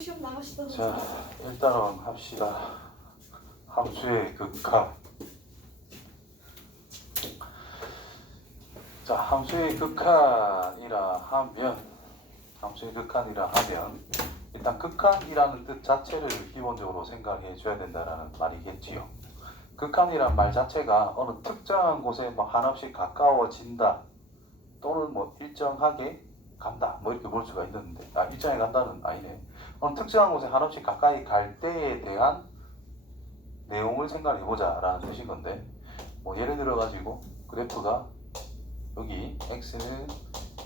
시험 나가시다가 자, 일단은 합시다. 함수의 극한. 자, 함수의 극한이라 하면 일단 극한이라는 뜻 자체를 기본적으로 생각해 줘야 된다는 말이겠지요. 극한이란 말 자체가 어느 특정한 곳에 한없이 가까워진다 또는 일정하게 간다 이렇게 볼 수가 있는데, 일정하게 간다는 아니네. 어느 특정한 곳에 한없이 가까이 갈 때에 대한 내용을 생각해 보자 라는 뜻인 건데, 예를 들어 가지고 그래프가 여기 x는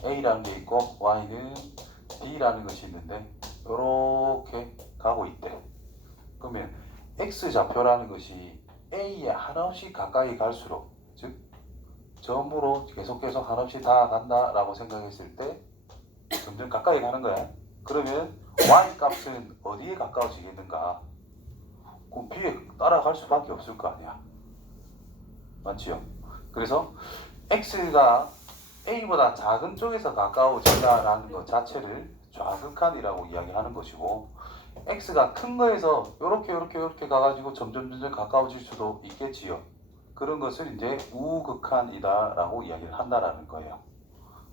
a라는 게 있고 y는 b라는 것이 있는데 이렇게 가고 있대. 그러면 x좌표라는 것이 a에 한없이 가까이 갈수록, 즉 점으로 계속 한없이 다 간다라고 생각했을 때 점점 가까이 가는 거야. 그러면 y 값은 어디에 가까워지겠는가? 그럼 b에 따라갈 수밖에 없을 거 아니야. 맞지요? 그래서 x가 a보다 작은 쪽에서 가까워진다라는 것 자체를 좌극한이라고 이야기하는 것이고, x가 큰 거에서 요렇게 가가지고 점점 가까워질 수도 있겠지요. 그런 것을 이제 우극한이다라고 이야기를 한다라는 거예요.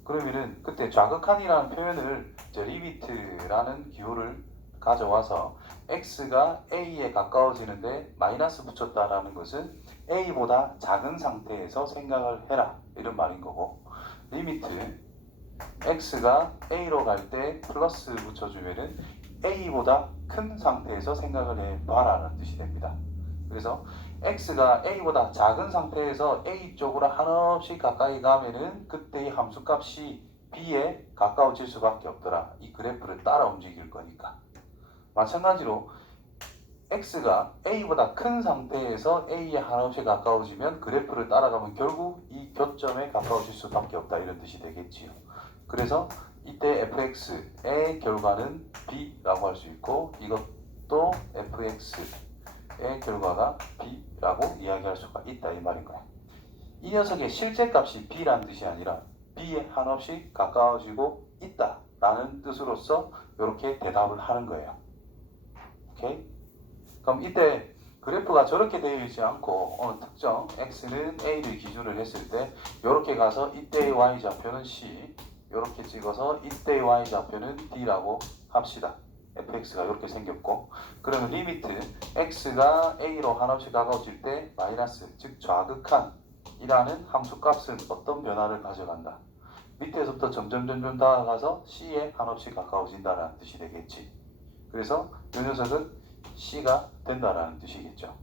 그러면은 그때 좌극한이라는 표현을 리미트라는 기호를 가져와서 x가 a에 가까워지는데 마이너스 붙였다라는 것은 a보다 작은 상태에서 생각을 해라 이런 말인 거고, 리미트 x가 a로 갈 때 플러스 붙여주면은 a보다 큰 상태에서 생각을 해봐라는 뜻이 됩니다. 그래서 x가 a보다 작은 상태에서 a 쪽으로 한없이 가까이 가면은 그때의 함수값이 b에 가까워질 수밖에 없더라. 이 그래프를 따라 움직일 거니까. 마찬가지로 x가 a보다 큰 상태에서 a에 한없이 가까워지면 그래프를 따라가면 결국 이 교점에 가까워질 수밖에 없다 이런 뜻이 되겠지요. 그래서 이때 fx의 결과는 b라고 할 수 있고, 이것도 fx의 결과가 b라고 이야기할 수가 있다 이 말인 거야. 이 녀석의 실제 값이 b라는 뜻이 아니라 b에 한없이 가까워지고 있다라는 뜻으로서 이렇게 대답을 하는 거예요. 오케이? 그럼 이때 그래프가 저렇게 되어 있지 않고 어느 특정 x는 a를 기준으로 했을 때 이렇게 가서 이때의 y좌표는 c, 이렇게 찍어서 이때의 y좌표는 d라고 합시다. fx가 이렇게 생겼고, 그러면 리미트 x가 a로 한없이 가까워질 때 마이너스, 즉 좌극한이라는 함수값은 어떤 변화를 가져간다. 밑에서부터 점점 다가가서 c에 한없이 가까워진다는 뜻이 되겠지. 그래서 이 녀석은 c가 된다라는 뜻이겠죠.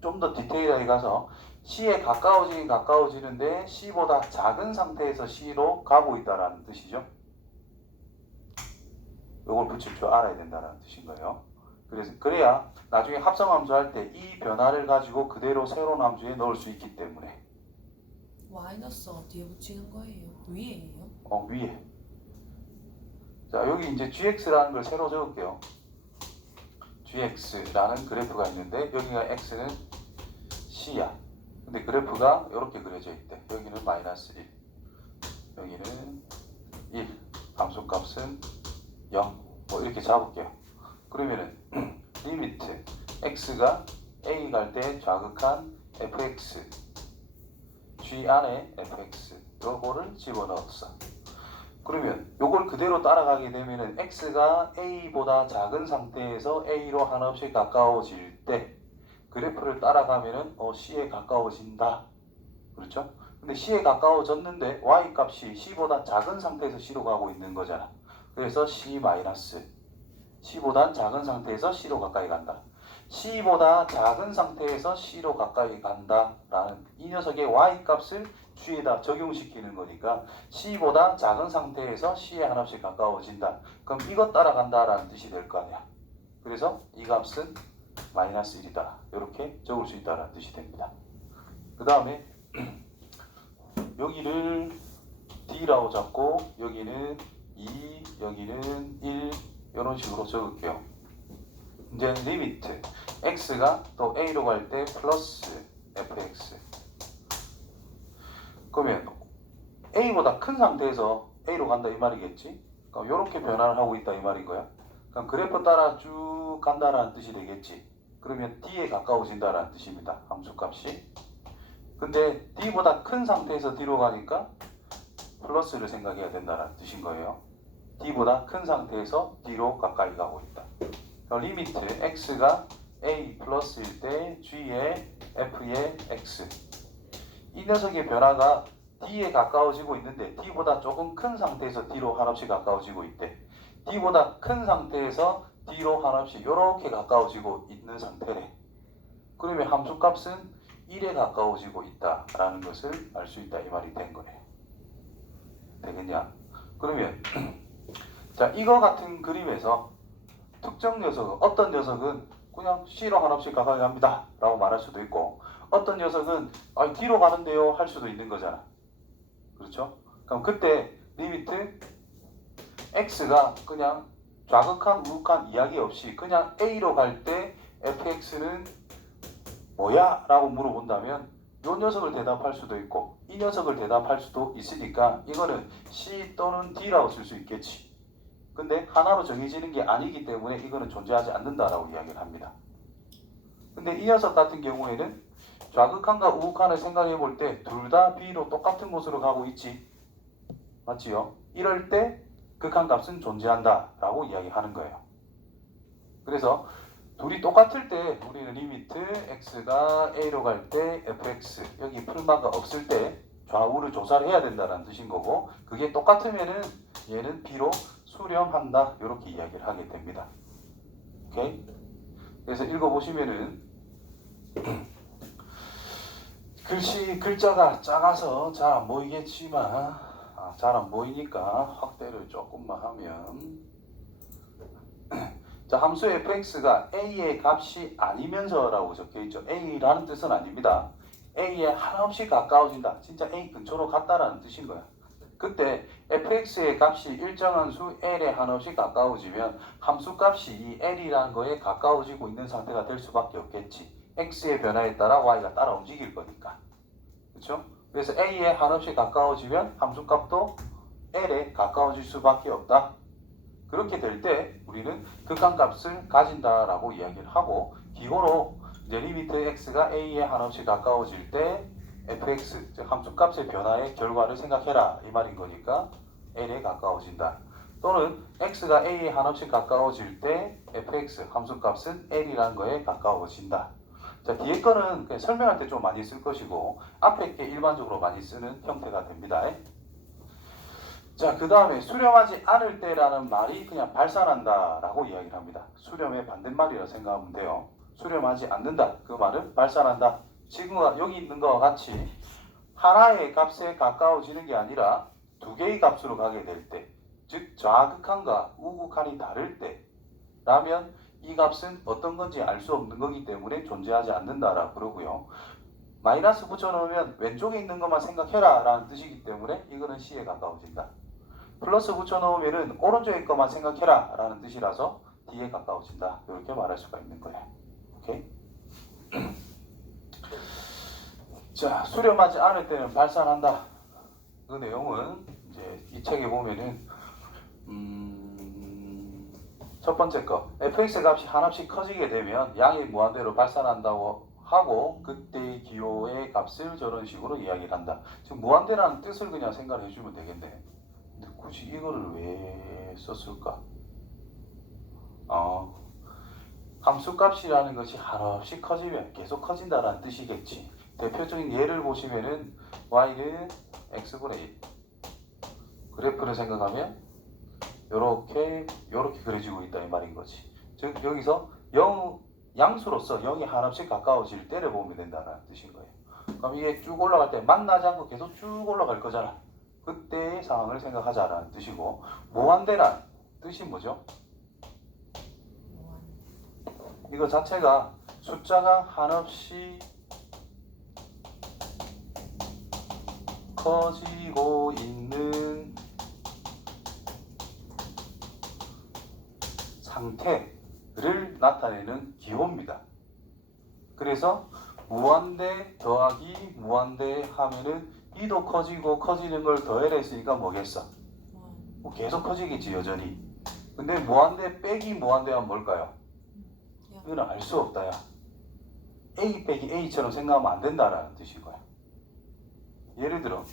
좀 더 디테일하게 가서 c에 가까워지는데 c보다 작은 상태에서 c로 가고 있다라는 뜻이죠. 이걸 붙일 줄 알아야 된다는 뜻인 거예요. 그래야 나중에 합성함수 할 때 이 변화를 가지고 그대로 새로운 함수에 넣을 수 있기 때문에. 마이너스가 뒤에 붙이는 거예요? 위에예요? 위에. 자, 여기 이제 gx라는 걸 새로 적을게요. gx라는 그래프가 있는데 여기가 x는 c야. 근데 그래프가 이렇게 그려져 있대. 여기는 마이너스 1, 여기는 1, 함수값은 0, 이렇게 잡을게요. 그러면은 리미트 x가 a 갈 때 좌극한 fx, g 안에 fx 요거를 집어넣었어. 그러면 요걸 그대로 따라가게 되면은 x가 a보다 작은 상태에서 a로 한없이 가까워질 때 그래프를 따라가면은 c에 가까워진다. 그렇죠? 근데 c에 가까워졌는데 y 값이 c보다 작은 상태에서 c로 가고 있는 거잖아. 그래서 c보다 작은 상태에서 c로 가까이 간다. c보다 작은 상태에서 c로 가까이 간다라는 이 녀석의 y 값을 g에다 적용시키는 거니까 c보다 작은 상태에서 c에 한없이 가까워진다. 그럼 이것 따라간다라는 뜻이 될 거 아니야. 그래서 이 값은 마이너스 1이다. 이렇게 적을 수 있다는 뜻이 됩니다. 그 다음에 여기를 d라고 잡고 여기는 2, 여기는 1 이런 식으로 적을게요. 이제 리미트 x가 또 a로 갈 때 플러스 fx. 그러면 a보다 큰 상태에서 a로 간다 이 말이겠지? 그럼 이렇게 변화를 하고 있다 이 말인 거야. 그럼 그래프 따라 쭉 간다라는 뜻이 되겠지. 그러면 D에 가까워진다라는 뜻입니다. 함수값이. 근데 D보다 큰 상태에서 D로 가니까 플러스를 생각해야 된다는 뜻인 거예요. D보다 큰 상태에서 D로 가까이 가고 있다. 그럼 리미트 X가 A 플러스일 때 G의 F의 X. 이 녀석의 변화가 D에 가까워지고 있는데 D보다 조금 큰 상태에서 D로 한없이 가까워지고 있대. D보다 큰 상태에서 D로 한없이 이렇게 가까워지고 있는 상태래. 그러면 함수값은 1에 가까워지고 있다라는 것을 알 수 있다 이 말이 된 거예요. 되겠냐? 그러면 자 이거 같은 그림에서 특정 녀석은 어떤 녀석은 그냥 C로 한없이 가까이 갑니다 라고 말할 수도 있고 어떤 녀석은 D로 가는데요 할 수도 있는 거잖아. 그렇죠? 그럼 그때 리미트 X가 그냥 좌극한 우극한 이야기 없이 그냥 A로 갈 때 fx는 뭐야? 라고 물어본다면 이 녀석을 대답할 수도 있고 이 녀석을 대답할 수도 있으니까 이거는 C 또는 D라고 쓸 수 있겠지. 근데 하나로 정해지는 게 아니기 때문에 이거는 존재하지 않는다라고 이야기를 합니다. 근데 이 녀석 같은 경우에는 좌극한과 우극한을 생각해 볼 때 둘 다 B로 똑같은 곳으로 가고 있지. 맞지요? 이럴 때 극한값은 존재한다 라고 이야기하는 거예요. 그래서 둘이 똑같을 때 우리는 리미트 x가 a로 갈 때 fx 여기 풀마가 없을 때 좌우를 조사를 해야 된다는 뜻인 거고 그게 똑같으면은 얘는 b로 수렴한다 이렇게 이야기를 하게 됩니다. 오케이? 그래서 읽어보시면은 글자가 작아서 잘 안 보이겠지만 잘 안 보이니까 확대를 조금만 하면 자 함수 fx가 a의 값이 아니면서 라고 적혀있죠. a라는 뜻은 아닙니다. a에 한없이 가까워진다. 진짜 a 근처로 갔다라는 뜻인 거야. 그때 fx의 값이 일정한 수 l에 한없이 가까워지면 함수값이 이 l이라는 거에 가까워지고 있는 상태가 될 수밖에 없겠지. x의 변화에 따라 y가 따라 움직일 거니까. 그렇죠? 그래서 a에 한없이 가까워지면 함수값도 l에 가까워질 수밖에 없다. 그렇게 될 때 우리는 극한값을 가진다라고 이야기를 하고 기호로 이제 리미트 x가 a에 한없이 가까워질 때 fx 즉 함수값의 변화의 결과를 생각해라 이 말인 거니까 l에 가까워진다. 또는 x가 a에 한없이 가까워질 때 fx 함수값은 l이라는 거에 가까워진다. 자 뒤에 거는 그냥 설명할 때 좀 많이 쓸 것이고 앞에 게 일반적으로 많이 쓰는 형태가 됩니다. 자, 그 다음에 수렴하지 않을 때라는 말이 그냥 발산한다 라고 이야기를 합니다. 수렴의 반대말이라 생각하면 돼요. 수렴하지 않는다. 그 말은 발산한다. 지금 여기 있는 것과 같이 하나의 값에 가까워지는 게 아니라 두 개의 값으로 가게 될 때, 즉 좌극한과 우극한이 다를 때 라면 이 값은 어떤 건지 알 수 없는 거기 때문에 존재하지 않는다라고 그러고요. 마이너스 붙여놓으면 왼쪽에 있는 것만 생각해라 라는 뜻이기 때문에 이거는 C에 가까워진다. 플러스 붙여놓으면 오른쪽에 것만 생각해라 라는 뜻이라서 D에 가까워진다. 이렇게 말할 수가 있는 거예요. 오케이? 자, 수렴하지 않을 때는 발산한다. 그 내용은 이제 이 책에 보면은 첫 번째 거 fx 값이 한없이 커지게 되면 양이 무한대로 발산한다고 하고 그때의 기호의 값을 저런 식으로 이야기를 한다. 지금 무한대라는 뜻을 그냥 생각해 주면 되겠네. 근데 굳이 이거를 왜 썼을까? 함수값이라는 것이 한없이 커지면 계속 커진다라는 뜻이겠지. 대표적인 예를 보시면은 y는 x분의 1 그래프를 생각하면 요렇게 그려지고 있다 이 말인 거지. 즉 여기서 양수로서 0이 한없이 가까워질 때를 보면 된다는 뜻인 거예요. 그럼 이게 쭉 올라갈 때 만나지 않고 계속 쭉 올라갈 거잖아. 그때의 상황을 생각하자라는 뜻이고 무한대란 뜻이 뭐죠? 이거 자체가 숫자가 한없이 커지고 있는 상태를 나타내는 기호입니다. 그래서 무한대 더하기 무한대 하면은 이도 커지고 커지는 걸 더해라 했으니까 뭐겠어? 계속 커지겠지 여전히. 근데 무한대 빼기 무한대가 뭘까요? 이거는 알 수 없다. 야. A 빼기 A처럼 생각하면 안 된다라는 뜻인 거야. 예를 들어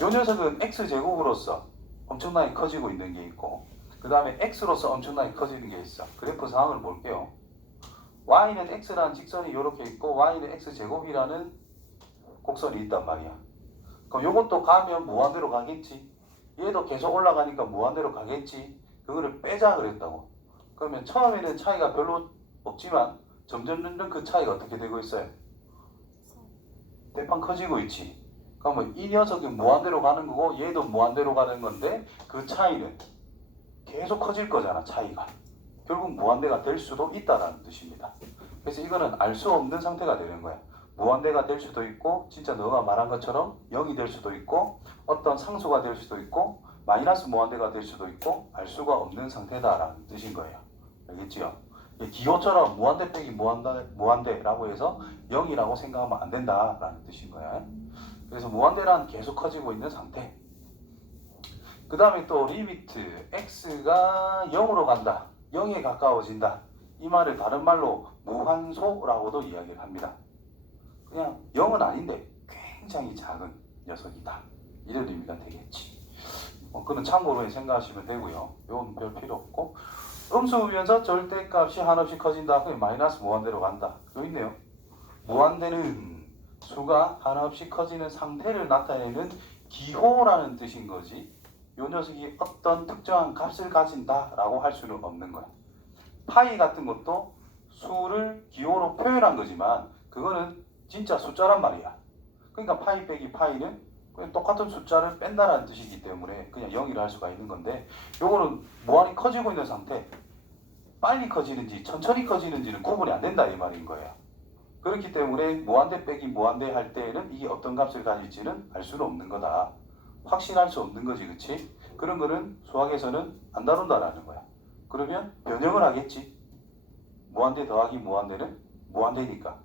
요 녀석은 X제곱으로서 엄청나게 커지고 있는 게 있고 그 다음에 X로서 엄청나게 커지는 게 있어. 그래프 상황을 볼게요. Y는 X라는 직선이 이렇게 있고 Y는 X제곱이라는 곡선이 있단 말이야. 그럼 요것도 가면 무한대로 가겠지. 얘도 계속 올라가니까 무한대로 가겠지. 그거를 빼자 그랬다고. 그러면 처음에는 차이가 별로 없지만 점점 그 차이가 어떻게 되고 있어요? 대판 커지고 있지. 그러면 이 녀석이 무한대로 가는 거고 얘도 무한대로 가는 건데 그 차이는 계속 커질 거잖아. 차이가. 결국 무한대가 될 수도 있다라는 뜻입니다. 그래서 이거는 알 수 없는 상태가 되는 거야. 무한대가 될 수도 있고 진짜 너가 말한 것처럼 0이 될 수도 있고 어떤 상수가 될 수도 있고 마이너스 무한대가 될 수도 있고 알 수가 없는 상태다라는 뜻인 거예요. 알겠지요? 기호처럼 무한대 빼기 무한대라고 해서 0이라고 생각하면 안 된다라는 뜻인 거야. 그래서 무한대란 계속 커지고 있는 상태. 그 다음에 또 리미트 x가 0으로 간다. 0에 가까워진다. 이 말을 다른 말로 무한소라고도 이야기를 합니다. 그냥 0은 아닌데 굉장히 작은 녀석이다. 이런 의미가 되겠지. 그건 참고로 생각하시면 되고요. 이건 별 필요 없고 음수면서 절대값이 한없이 커진다. 그럼 마이너스 무한대로 간다. 여기 있네요. 무한대는 수가 한없이 커지는 상태를 나타내는 기호라는 뜻인 거지. 이 녀석이 어떤 특정한 값을 가진다라고 할 수는 없는 거야. 파이 같은 것도 수를 기호로 표현한 거지만 그거는 진짜 숫자란 말이야. 그러니까 파이 빼기 파이는 그냥 똑같은 숫자를 뺀다라는 뜻이기 때문에 그냥 0이라 할 수가 있는 건데 요거는 무한히 커지고 있는 상태. 빨리 커지는지 천천히 커지는지는 구분이 안 된다 이 말인 거예요. 그렇기 때문에 무한대 빼기 무한대 할 때에는 이게 어떤 값을 가질지는 알 수는 없는 거다. 확신할 수 없는 거지, 그치? 그런 거는 수학에서는 안 다룬다라는 거야. 그러면 변형을 하겠지. 무한대 더하기 무한대는 무한대니까.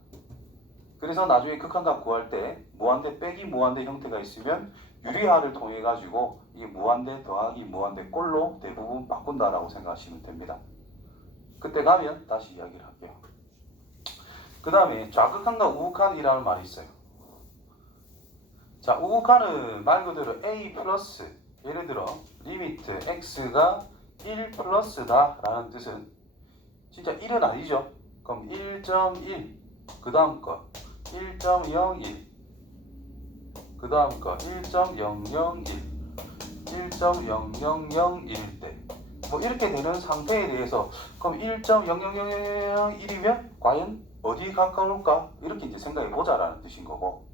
그래서 나중에 극한값 구할 때 무한대 빼기 무한대 형태가 있으면 유리화를 통해 가지고 이게 무한대 더하기 무한대 꼴로 대부분 바꾼다라고 생각하시면 됩니다. 그때 가면 다시 이야기를 할게요. 그 다음에 좌극한과 우극한이라는 말이 있어요. 자, 우극한은 말 그대로 a 플러스 예를 들어 리미트 x가 1 플러스다 라는 뜻은 진짜 1은 아니죠. 그럼 1.1 그 다음 거 1.01 그 다음 거 1.001 1.0001일 때 뭐 이렇게 되는 상태에 대해서 그럼 1.00001이면 과연 어디에 가까울까? 이렇게 이제 생각해 보자라는 뜻인 거고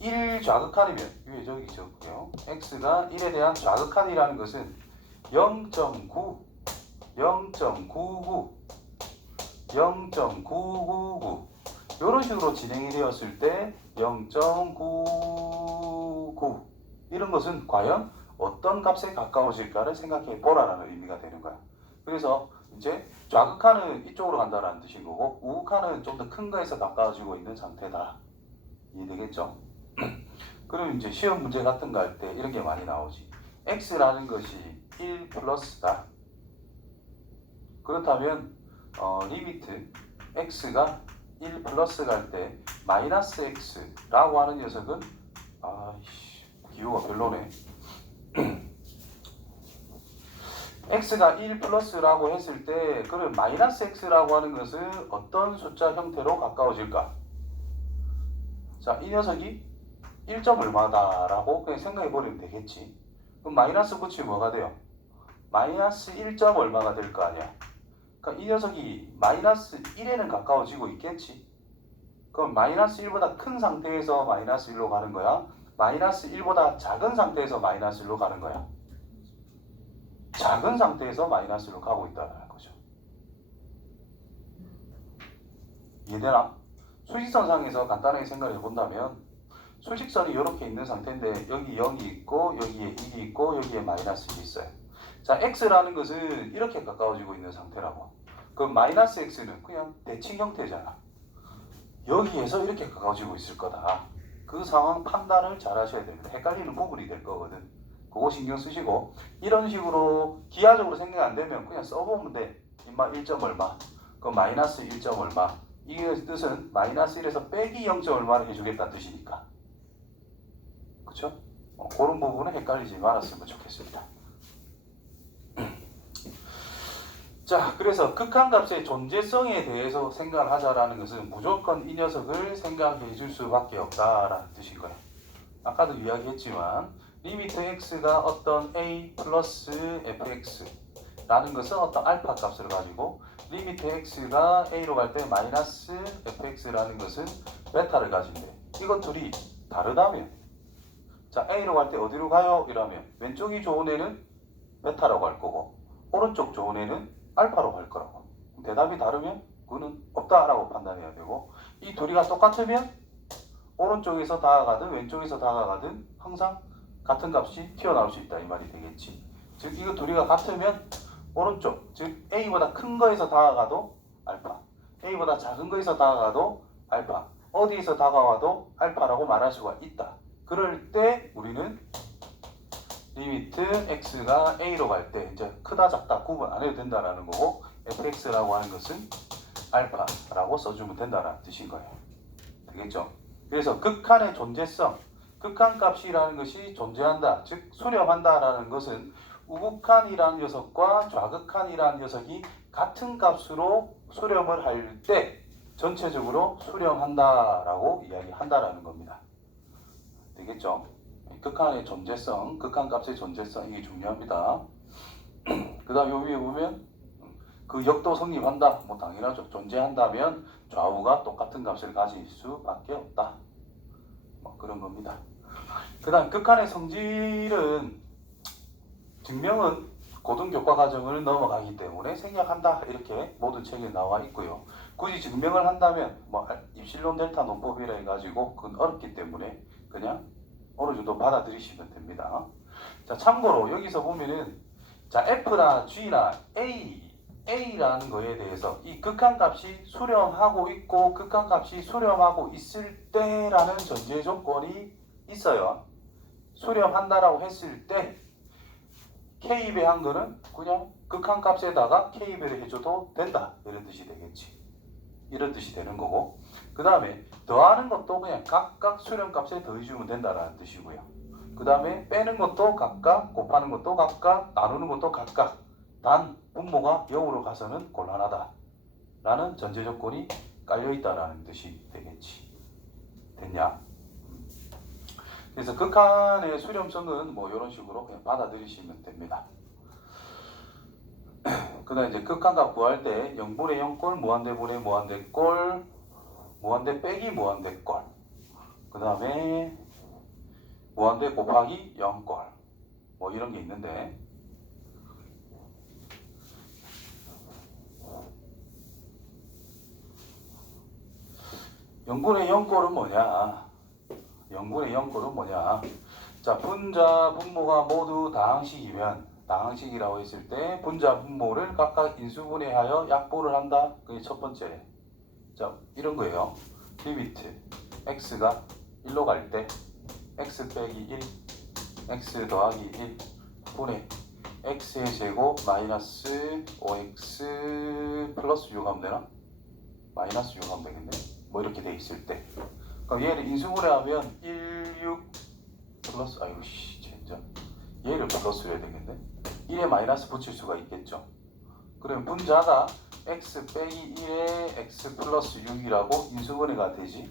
1 좌극한이면 위에 저기 적을게요. x가 1에 대한 좌극한이라는 것은 0.9 0.99 0.999 이런 식으로 진행이 되었을 때 0.99 이런 것은 과연 어떤 값에 가까워질까를 생각해 보라라는 의미가 되는 거야. 그래서 이제 좌극한은 이쪽으로 간다라는 뜻인 거고 우극한은 좀 더 큰 거에서 가까워지고 있는 상태다. 이해되겠죠? 그럼 이제 시험 문제 같은 거 할 때 이런 게 많이 나오지. x라는 것이 1 플러스다. 그렇다면 리미트 x가 1 플러스 갈 때 마이너스 x라고 하는 녀석은 기호가 별로네. x가 1 플러스라고 했을 때 그럼 마이너스 x라고 하는 것은 어떤 숫자 형태로 가까워질까? 자, 이 녀석이 1점 얼마다라고 그냥 생각해 버리면 되겠지. 그럼 마이너스 붙이면 뭐가 돼요? 마이너스 1점 얼마가 될 거 아니야. 그러니까 이 녀석이 마이너스 1에는 가까워지고 있겠지. 그럼 마이너스 1보다 큰 상태에서 마이너스 1로 가는 거야? 마이너스 1보다 작은 상태에서 마이너스 1로 가는 거야? 작은 상태에서 마이너스로 가고 있다는 거죠. 이해되나? 수직선상에서 간단하게 생각해 본다면 수직선이 이렇게 있는 상태인데 여기 0이 있고 여기에 1이 있고 여기에 마이너스 1이 있어요. 자, x라는 것은 이렇게 가까워지고 있는 상태라고. 그럼 마이너스 x는 그냥 대칭 형태잖아. 여기에서 이렇게 가까워지고 있을 거다. 그 상황 판단을 잘 하셔야 됩니다. 헷갈리는 부분이 될 거거든. 그 그거 신경 쓰시고, 이런 식으로 기하적으로 생각 안 되면 그냥 써보면 돼. 인마 1점 얼마, 그 마이너스 1점 얼마. 이 뜻은 마이너스 1에서 빼기 0점 얼마를 해주겠다는 뜻이니까. 그쵸? 그런 부분은 헷갈리지 말았으면 좋겠습니다. 자, 그래서 극한값의 존재성에 대해서 생각을 하자라는 것은 무조건 이 녀석을 생각해 줄 수밖에 없다라는 뜻인 거예요. 아까도 이야기했지만 리미트 x가 어떤 a 플러스 fx라는 것은 어떤 알파 값을 가지고, 리미트 x가 a로 갈 때 마이너스 fx라는 것은 베타를 가진대. 이것 둘이 다르다면, 자, a로 갈 때 어디로 가요? 이러면 왼쪽이 좋은 애는 베타라고 할 거고 오른쪽 좋은 애는 알파로 갈 거라고. 대답이 다르면 그거는 없다라고 판단해야 되고, 이 둘이가 똑같으면 오른쪽에서 다가가든 왼쪽에서 다가가든 항상 같은 값이 튀어나올 수 있다 이 말이 되겠지. 즉 이거 둘이가 같으면 오른쪽, 즉 A보다 큰 거에서 다가가도 알파, A보다 작은 거에서 다가가도 알파, 어디에서 다가와도 알파라고 말할 수가 있다. 그럴 때 우리는 리미트 x가 a로 갈 때 이제 크다 작다 구분 안 해도 된다라는 거고, fx라고 하는 것은 알파라고 써주면 된다라는 뜻인 거예요. 되겠죠? 그래서 극한의 존재성, 극한값이라는 것이 존재한다, 즉 수렴한다라는 것은 우극한이라는 녀석과 좌극한이라는 녀석이 같은 값으로 수렴을 할 때 전체적으로 수렴한다라고 이야기한다라는 겁니다. 되겠죠? 극한의 존재성, 극한값의 존재성, 이게 중요합니다. 그 다음 요 위에 보면 그 역도 성립한다, 뭐 당연하죠. 존재한다면 좌우가 똑같은 값을 가질 수밖에 없다, 뭐 그런 겁니다. 그 다음 극한의 성질은 증명은 고등교과 과정을 넘어가기 때문에 생략한다, 이렇게 모든 책에 나와 있고요. 굳이 증명을 한다면 뭐 입실론 델타 논법이라 해가지고 그건 어렵기 때문에 그냥 어느 정도 받아들이시면 됩니다. 자, 참고로 여기서 보면은 자, F나 G나 A라는 거에 대해서 이 극한값이 수렴하고 있고 극한값이 수렴하고 있을 때라는 전제 조건이 있어요. 수렴한다라고 했을 때 K배 한 거는 그냥 극한값에다가 K배를 해줘도 된다, 이런 뜻이 되겠지. 이런 뜻이 되는 거고, 그 다음에 더하는 것도 그냥 각각 수렴값에 더해주면 된다라는 뜻이고요. 그 다음에 빼는 것도 각각, 곱하는 것도 각각, 나누는 것도 각각, 단 분모가 0으로 가서는 곤란하다 라는 전제 조건이 깔려있다라는 뜻이 되겠지. 됐냐? 그래서 극한의 수렴성은 뭐 이런 식으로 그냥 받아들이시면 됩니다. 그 다음에 이제 극한값 구할 때 0분의 0꼴, 무한대분의 무한대꼴, 무한대 빼기 무한대꼴, 그 다음에 무한대 곱하기 0꼴, 뭐 이런 게 있는데, 영분의 0꼴은 뭐냐? 0분의 0꼴은 뭐냐? 자, 분자 분모가 모두 다항식이면, 다항식이라고 했을 때 분자 분모를 각각 인수분해하여 약분을 한다. 그게 첫 번째. 자, 이런 거예요. 리미트 x가 1로 갈 때 x 빼기 1, x 더하기 1 분의 x의 제곱 마이너스 5x 플러스 6 하면 되나? 마이너스 6 하면 되겠네. 뭐 이렇게 돼 있을 때, 그럼 얘를 인수분해하면 1, 6 플러스, 아이고 씨, 진짜 얘를 플러스 해야 되겠네. 1에 마이너스 붙일 수가 있겠죠. 그러면 분자가 x 빼기 1에 x 플러스 6이라고 인수분해가 되지.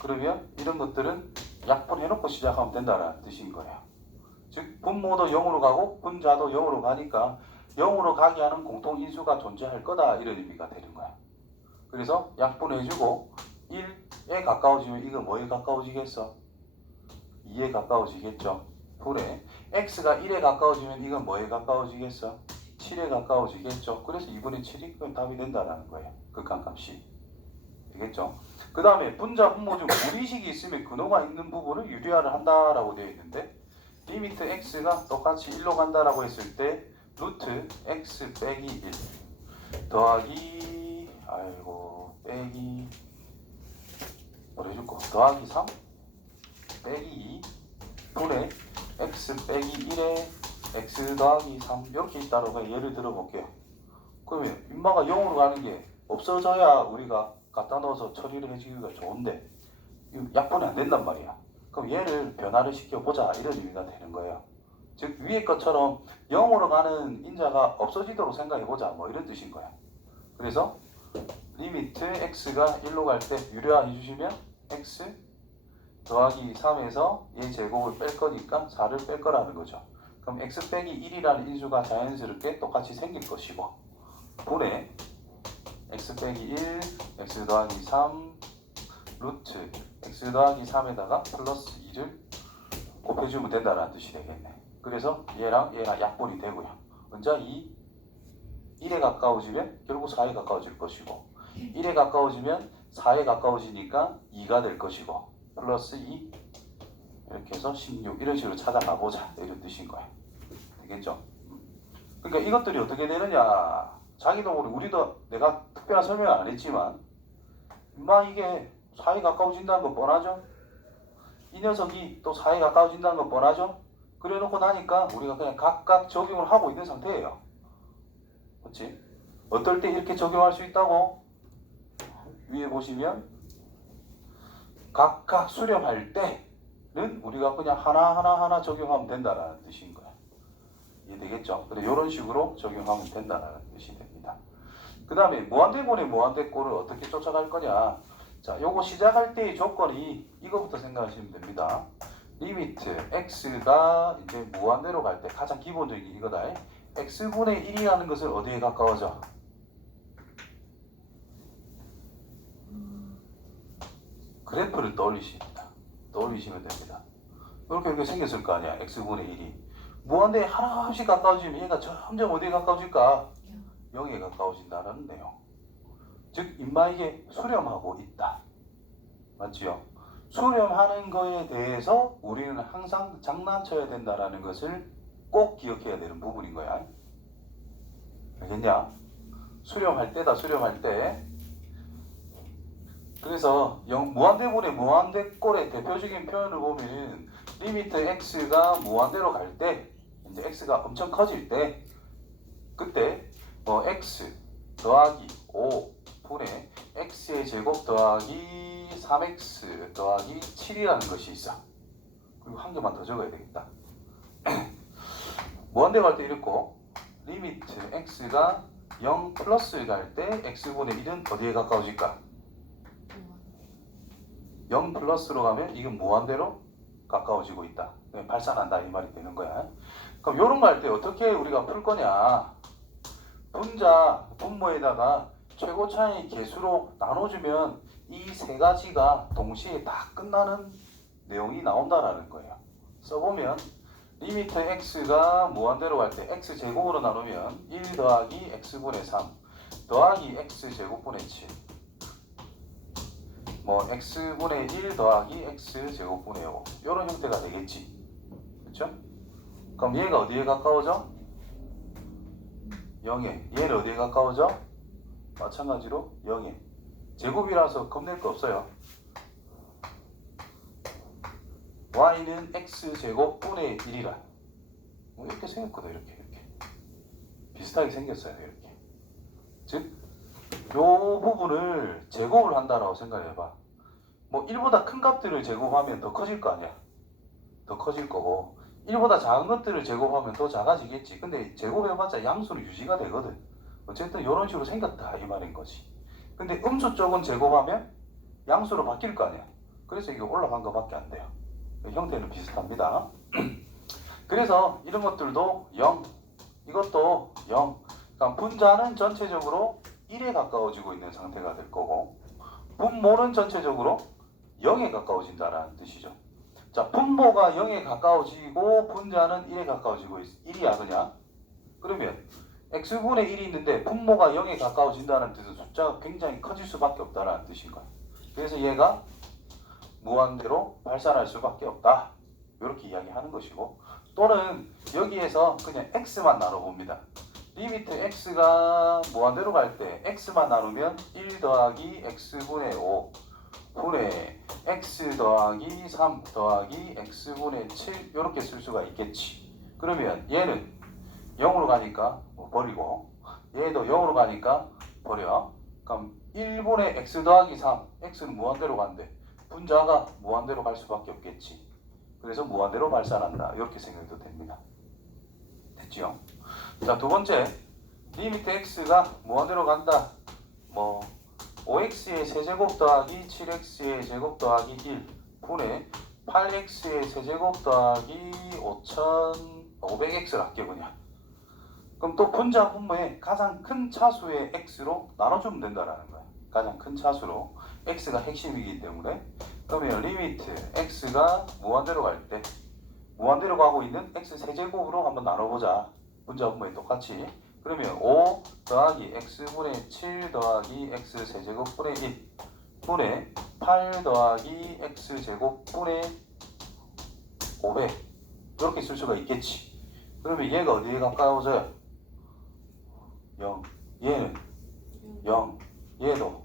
그러면 이런 것들은 약분해놓고 시작하면 된다는 뜻인 거예요. 즉 분모도 0으로 가고 분자도 0으로 가니까 0으로 가게 하는 공통인수가 존재할 거다, 이런 의미가 되는 거야. 그래서 약분해주고 1에 가까워지면 이거 뭐에 가까워지겠어? 2에 가까워지겠죠. 분의 x가 1에 가까워지면 이건 뭐에 가까워지겠어? 7에 가까워지겠죠. 그래서 2분의 7이 그건 답이 된다는 거예요. 극한값이. 되겠죠. 그 다음에 분자 분모 중 무리식이 있으면 근호가 있는 부분을 유리화를 한다라고 되어 있는데, 리미트 x가 똑같이 1로 간다라고 했을 때 루트 x 빼기 1 더하기, 아이고 빼기 뭘 해줄까? 더하기 3 빼기 2 분의 x 빼기 1에 x 더하기 3 이렇게 있다고 그냥 예를 들어 볼게요. 그러면 인마가 0으로 가는 게 없어져야 우리가 갖다 넣어서 처리를 해주기가 좋은데 약분이 안 된단 말이야. 그럼 얘를 변화를 시켜보자 이런 의미가 되는 거예요. 즉 위의 것처럼 0으로 가는 인자가 없어지도록 생각해보자 뭐 이런 뜻인 거야. 그래서 리미트 x가 1로 갈 때 유래화 해주시면 x 더하기 3에서 얘 제곱을 뺄 거니까 4를 뺄 거라는 거죠. 그럼 x 빼기 1이라는 인수가 자연스럽게 똑같이 생길 것이고 분의 x 빼기 1, x 더하기 3 루트 x 더하기 3에다가 플러스 2를 곱해주면 된다는 뜻이 되겠네. 그래서 얘랑 약분이 되고요. 먼저 1에 가까워지면 결국 4에 가까워질 것이고 1에 가까워지면 4에 가까워지니까 2가 될 것이고 플러스 2 이렇게 해서 16 이런 식으로 찾아가 보자 이런 뜻인 거야. 되겠죠? 그러니까 이것들이 어떻게 되느냐 자기도 모르게 우리도 내가 특별한 설명을 안 했지만 이게 4에 가까워진다는 거 뻔하죠? 이 녀석이 또 4에 가까워진다는 거 뻔하죠? 그래 놓고 나니까 우리가 그냥 각각 적용을 하고 있는 상태예요. 그렇지? 어떨 때 이렇게 적용할 수 있다고? 위에 보시면 각각 수렴할 때는 우리가 그냥 하나하나 적용하면 된다는 뜻인 거야. 이해되겠죠? 그래 이런 식으로 적용하면 된다는 뜻이 됩니다. 그 다음에 무한대분의 무한대꼴을 어떻게 쫓아갈 거냐? 자, 요거 시작할 때의 조건이 이거부터 생각하시면 됩니다. 리미트 x가 이제 무한대로 갈 때 가장 기본적인 이거다. x분의 1이라는 것을 어디에 가까워져? 그래프를 떠올리시면 됩니다. 이렇게 생겼을 거 아니야. x분의 1이 무한대에 하나씩 가까워지면 얘가 점점 어디에 가까워질까? 0에 가까워진다는 내용. 즉 인마에게 수렴하고 있다. 맞지요? 수렴하는 거에 대해서 우리는 항상 장난쳐야 된다는 것을 꼭 기억해야 되는 부분인 거야. 알겠냐? 수렴할 때다. 수렴할 때. 그래서 무한대분의 무한대꼴의 대표적인 표현을 보면 리미트 x가 무한대로 갈 때 이제 x가 엄청 커질 때 그때 x 더하기 5 분의 x의 제곱 더하기 3x 더하기 7이라는 것이 있어. 그리고 한 개만 더 적어야 되겠다. 무한대 갈 때 이렇고 리미트 x가 0 플러스 갈 때 x분의 1은 어디에 가까워질까? 0 플러스로 가면 이건 무한대로 가까워지고 있다. 발산한다 이 말이 되는 거야. 그럼 이런 거 할 때 어떻게 우리가 풀 거냐? 분자, 분모에다가 최고 차이 개수로 나눠주면 이 세 가지가 동시에 다 끝나는 내용이 나온다라는 거예요. 써보면 리미트 x가 무한대로 갈 때 x제곱으로 나누면 1 더하기 x분의 3 더하기 x제곱분의 7 x분의 1 더하기 x제곱분의 5 이런 형태가 되겠지. 그렇죠? 그럼 얘가 어디에 가까워져? 0에. 얘는 어디에 가까워져? 마찬가지로 0에. 제곱이라서 겁낼 거 없어요. y는 x제곱분의 1이라 이렇게 생겼거든. 이렇게 비슷하게 생겼어요. 이렇게. 즉 요 부분을 제곱을 한다라고 생각해봐. 1보다 큰 값들을 제곱하면 더 커질 거 아니야. 더 커질 거고 1보다 작은 것들을 제곱하면 더 작아지겠지. 근데 제곱해봤자 양수는 유지가 되거든. 어쨌든 이런 식으로 생겼다 이 말인 거지. 근데 음수 쪽은 제곱하면 양수로 바뀔 거 아니야. 그래서 이게 올라간 것밖에 안 돼요. 형태는 비슷합니다. 그래서 이런 것들도 0, 이것도 0. 그러니까 분자는 전체적으로 1에 가까워지고 있는 상태가 될 거고 분모는 전체적으로 0에 가까워진다는 뜻이죠. 자, 분모가 0에 가까워지고 분자는 1에 가까워지고 있어. 1이야 그냥. 그러면 x분의 1이 있는데 분모가 0에 가까워진다는 뜻은 숫자가 굉장히 커질 수밖에 없다는 뜻인 거야. 그래서 얘가 무한대로 발산할 수밖에 없다. 이렇게 이야기하는 것이고 또는 여기에서 그냥 x만 나눠봅니다. 리미트 x가 무한대로 갈 때 x만 나누면 1 더하기 x분의 5 분의 x 더하기 3 더하기 x분의 7 이렇게 쓸 수가 있겠지. 그러면 얘는 0으로 가니까 버리고 얘도 0으로 가니까 버려. 그럼 1분의 x 더하기 3 x는 무한대로 간대. 분자가 무한대로 갈 수밖에 없겠지. 그래서 무한대로 발산한다. 이렇게 생각해도 됩니다. 됐지요? 자, 두 번째 리미트 x가 무한대로 간다. 뭐 5x의 세제곱 더하기 7x의 제곱 더하기 1 분의 8x의 세제곱 더하기 5500x를 할게 그냥. 그럼 또 분자 분모의 가장 큰 차수의 x로 나눠주면 된다라는 거야. 가장 큰 차수로 x가 핵심이기 때문에. 그러면 리미트 x가 무한대로 갈 때 무한대로 가고 있는 x 세제곱으로 한번 나눠보자. 분자 분모에 똑같이. 그러면 5 더하기 x분의 7 더하기 x 세제곱분의 1 분의 8 더하기 x 제곱분의 500 이렇게 쓸 수가 있겠지. 그러면 얘가 어디에 가까워져요? 0. 얘는 0. 얘도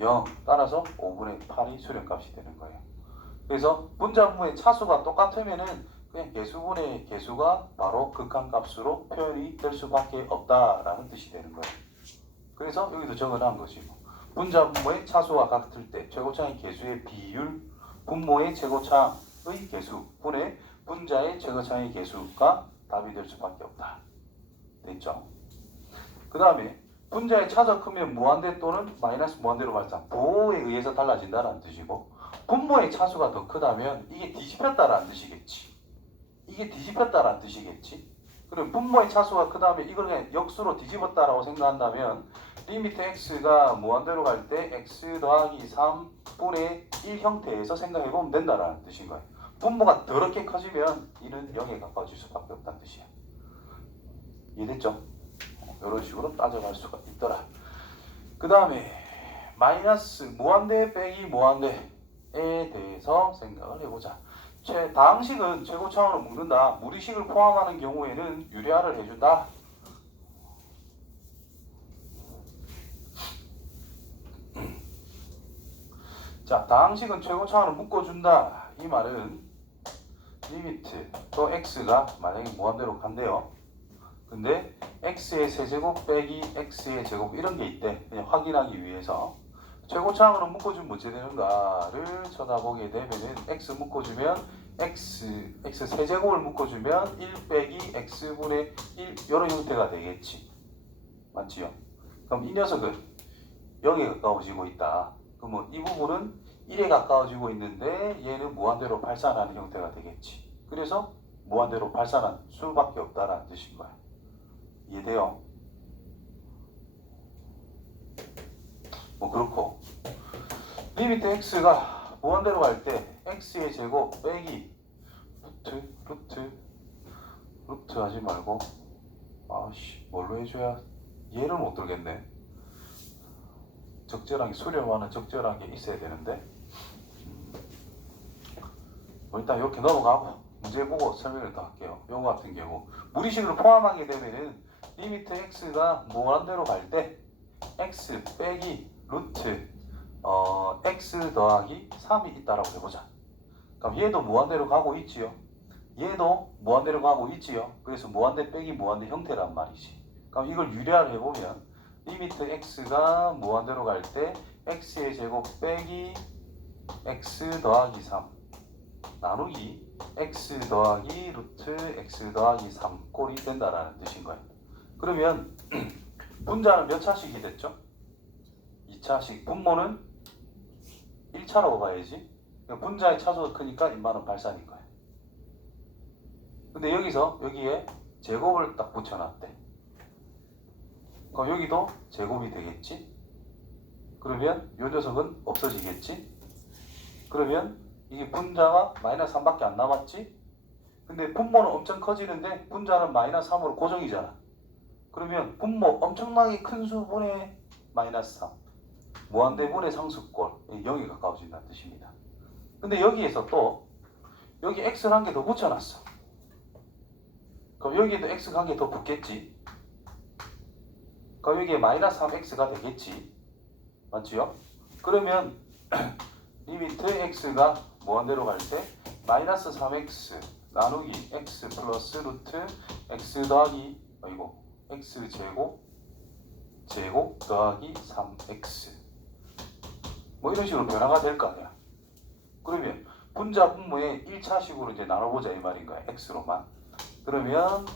0. 따라서 5분의 8이 수렴값이 되는 거예요. 그래서 분자분모의 차수가 똑같으면은 그냥 개수분의 개수가 바로 극한값으로 표현이 될 수밖에 없다라는 뜻이 되는 거예요. 그래서 여기도 적어놓은 것이고 분자분모의 차수와 같을 때 최고차의 개수의 비율 분모의 최고차의 개수 분의 분자의 최고차의 개수가 답이 될 수밖에 없다. 됐죠? 그 다음에 분자의 차가 크면 무한대 또는 마이너스 무한대로 발산 부호에 의해서 달라진다는 뜻이고 분모의 차수가 더 크다면 이게 뒤집혔다라는 뜻이겠지. 이게 뒤집혔다라는 뜻이겠지. 그리고 분모의 차수가 크다면 이걸 그냥 역수로 뒤집었다라고 생각한다면 리미트 x가 무한대로 갈 때 x 더하기 3분의 1 형태에서 생각해보면 된다라는 뜻인 거예요. 분모가 더럽게 커지면 이는 0에 가까워질 수밖에 없다는 뜻이야. 이해됐죠? 이런 식으로 따져갈 수가 있더라. 그 다음에 마이너스 무한대 빼기 무한대에 대해서 생각을 해보자. 다항식은 최고차원으로 묶는다. 무리식을 포함하는 경우에는 유리화를 해준다. 자, 다항식은 최고차원으로 묶어준다. 이 말은 리미트 또 x가 만약에 무한대로 간대요. 근데 x의 세제곱 빼기 x의 제곱 이런 게 있대. 그냥 확인하기 위해서 최고차항으로 묶어주면 어찌 되는가를 쳐다보게 되면은 x 묶어주면 x 세제곱을 묶어주면 1 빼기 x분의 1 이런 형태가 되겠지. 맞지요? 그럼 이 녀석은 0에 가까워지고 있다. 그러면 이 부분은 1에 가까워지고 있는데 얘는 무한대로 발산하는 형태가 되겠지. 그래서 무한대로 발산할 수밖에 없다라는 뜻인 거야. 이해돼요? 뭐 그렇고 리미트 x가 무한대로 갈 때 x의 제곱 빼기 루트 하지 말고 뭘로 해줘야 얘를 못 들겠네. 적절하게 수렴하는 적절한 게 있어야 되는데 일단 이렇게 넘어가고 문제 보고 설명을 더 할게요. 이거 같은 경우 무리식을 포함하게 되면은 리미트 x가 무한대로 갈 때 x 빼기 루트 x 더하기 3이 있다라고 해보자. 그럼 얘도 무한대로 가고 있지요. 얘도 무한대로 가고 있지요. 그래서 무한대 빼기 무한대 형태란 말이지. 그럼 이걸 유리화를 해보면 리미트 x가 무한대로 갈 때 x의 제곱 빼기 x 더하기 3 나누기 x 더하기 루트 x 더하기 3 꼴이 된다라는 뜻인 거예요. 그러면 분자는 몇 차식이 됐죠? 2차식. 분모는 1차라고 봐야지. 분자의 차수가 크니까 인마는 발산인 거예요. 근데 여기에 제곱을 딱 붙여놨대. 그럼 여기도 제곱이 되겠지? 그러면 이 녀석은 없어지겠지? 그러면 이게 분자가 마이너스 3밖에 안 남았지? 근데 분모는 엄청 커지는데 분자는 마이너스 3으로 고정이잖아. 그러면 분모 엄청나게 큰 수분의 마이너스 3 무한대분의 상수꼴 0이 가까워진다는 뜻입니다. 근데 여기에서 또 여기 x를 한 개 더 붙여놨어. 그럼 여기에도 x가 한 개 더 붙겠지. 그럼 여기에 마이너스 3x가 되겠지. 맞지요? 그러면 리미트 x가 무한대로 갈 때 마이너스 3x 나누기 x 플러스 루트 x 더하기 x 제곱 더하기 3x 뭐 이런 식으로 변화가 될 거 아니야. 그러면 분자 분모에 1차식으로 이제 나눠보자 이 말인 거야. x로만. 그러면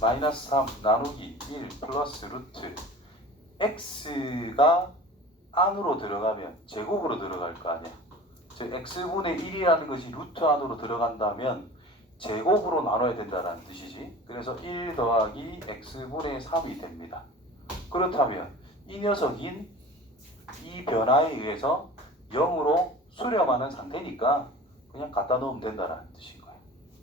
마이너스 3 나누기 1 플러스 루트 x가 안으로 들어가면 제곱으로 들어갈 거 아니야. 즉 x분의 1이라는 것이 루트 안으로 들어간다면 제곱으로 나눠야 된다는 뜻이지. 그래서 1 더하기 x분의 3이 됩니다. 그렇다면 이 녀석인 이 변화에 의해서 0으로 수렴하는 상태니까 그냥 갖다 놓으면 된다는 뜻인 거예요.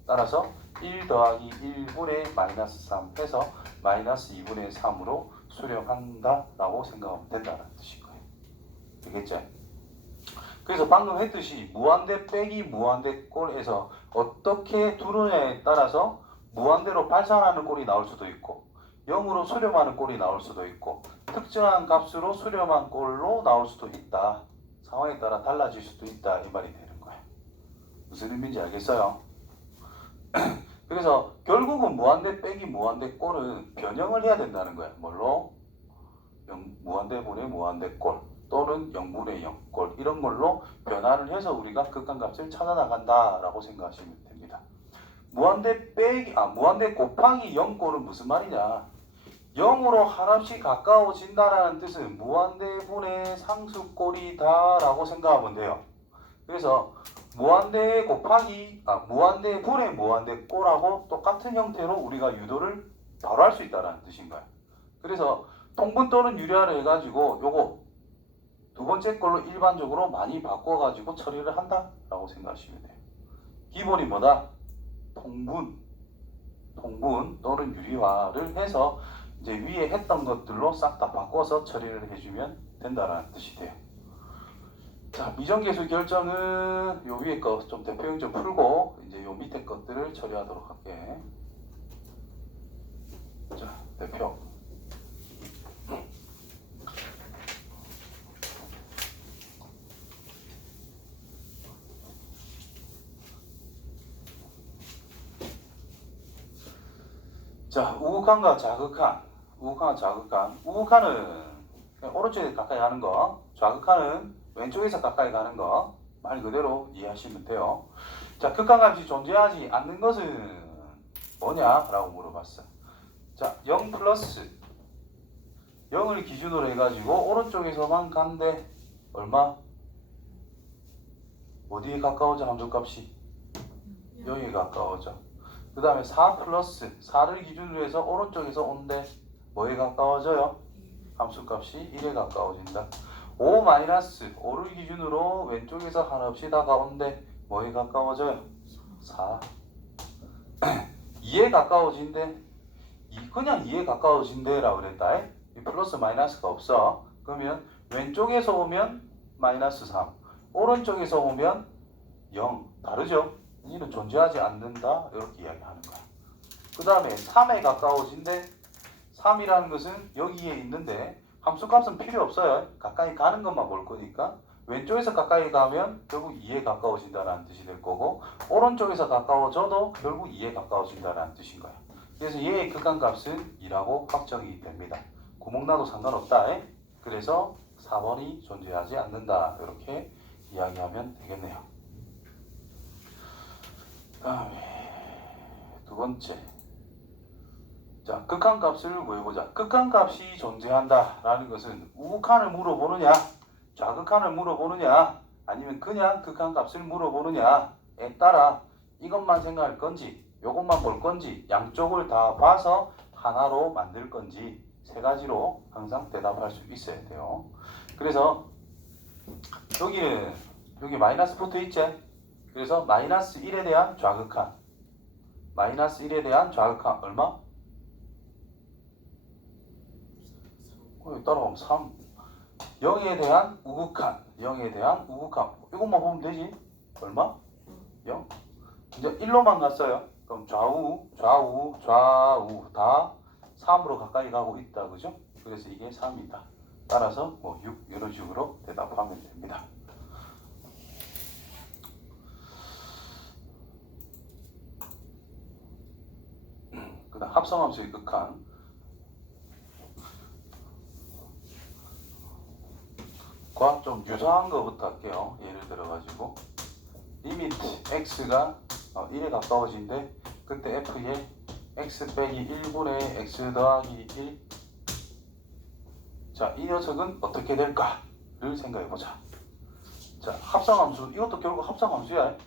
따라서 1 더하기 1분의 마이너스 3 해서 마이너스 2분의 3으로 수렴한다 라고 생각하면 된다는 뜻인 거예요. 되겠죠? 그래서 방금 했듯이 무한대 빼기 무한대 꼴에서 어떻게 두느냐에 따라서 무한대로 발산하는 꼴이 나올 수도 있고 0으로 수렴하는 꼴이 나올 수도 있고 특정한 값으로 수렴한 꼴로 나올 수도 있다. 상황에 따라 달라질 수도 있다 이 말이 되는 거예요. 무슨 의미인지 알겠어요? 그래서 결국은 무한대 빼기 무한대 꼴은 변형을 해야 된다는 거야. 뭘로? 무한대분의 무한대꼴 또는 0분의 0꼴 이런 걸로 변화를 해서 우리가 극한값을 찾아나간다라고 생각하시면 됩니다. 무한대 곱하기 0꼴은 무슨 말이냐? 0으로 한없이 가까워진다라는 뜻은 무한대분의 상수꼴이다라고 생각하면 돼요. 그래서 무한대분의 무한대꼴하고 똑같은 형태로 우리가 유도를 바로 할 수 있다는 뜻인 거예요. 그래서 통분 또는 유리화를 해가지고 요거 두 번째 걸로 일반적으로 많이 바꿔가지고 처리를 한다라고 생각하시면 돼요. 기본이 뭐다? 통분 또는 유리화를 해서 이제 위에 했던 것들로 싹 다 바꿔서 처리를 해주면 된다라는 뜻이 돼요. 자, 미정계수 결정은 요 위에 거 좀 대표형 좀 풀고 이제 요 밑에 것들을 처리하도록 할게. 자, 대표. 자, 우극한과 자극한. 우극한은 오른쪽에 가까이 가는 거, 좌극한은 왼쪽에서 가까이 가는 거 말 그대로 이해하시면 돼요. 자, 극한값이 존재하지 않는 것은 뭐냐라고 물어봤어. 자, 0 플러스 0을 기준으로 해가지고 오른쪽에서만 간대 얼마? 어디에 가까워져 함수값이? 여기에 가까워져. 그 다음에 4 플러스 4를 기준으로 해서 오른쪽에서 온대 뭐에 가까워져요? 함수값이 1에 가까워진다. 5 마이너스 5를 기준으로 왼쪽에서 한없이 다가온대 뭐에 가까워져요? 4 2에 가까워진대. 그냥 2에 가까워진대 라고 그랬다. 이 플러스 마이너스가 없어. 그러면 왼쪽에서 오면 마이너스 3 오른쪽에서 오면 0 다르죠? 이는 존재하지 않는다 이렇게 이야기하는 거야. 그 다음에 3에 가까워진대. 3이라는 것은 여기에 있는데 함수값은 필요 없어요. 가까이 가는 것만 볼 거니까 왼쪽에서 가까이 가면 결국 2에 가까워진다는 뜻이 될 거고 오른쪽에서 가까워져도 결국 2에 가까워진다는 뜻인 거야. 그래서 얘의 극한값은 2라고 확정이 됩니다. 구멍 나도 상관없다. 그래서 4번이 존재하지 않는다 이렇게 이야기하면 되겠네요. 다음에 두 번째. 자, 극한값을 구해보자. 극한값이 존재한다라는 것은 우극한을 물어보느냐, 좌극한을 물어보느냐, 아니면 그냥 극한값을 물어보느냐에 따라 이것만 생각할 건지, 이것만 볼 건지, 양쪽을 다 봐서 하나로 만들 건지 세 가지로 항상 대답할 수 있어야 돼요. 그래서 여기 마이너스 붙어 있지? 그래서 마이너스 1에 대한 좌극한, 마이너스 1에 대한 좌극한 얼마? 따라가면 3. 0에 대한 우극한, 이것만 보면 되지? 얼마? 0. 이제 1로만 갔어요. 그럼 좌우 다 3으로 가까이 가고 있다, 그죠? 그래서 이게 3이다. 따라서 뭐 6 이런 식으로 대답하면 됩니다. 그 다음 합성함수의 극한. 과 좀 유사한 거부터 할게요. 예를 들어가지고 리미트 x가 1에 가까워진데 그때 f에 x 빼기 1분의 x 더하기 1. 자, 이 녀석은 어떻게 될까를 생각해보자. 자, 합성함수, 이것도 결국 합성함수야.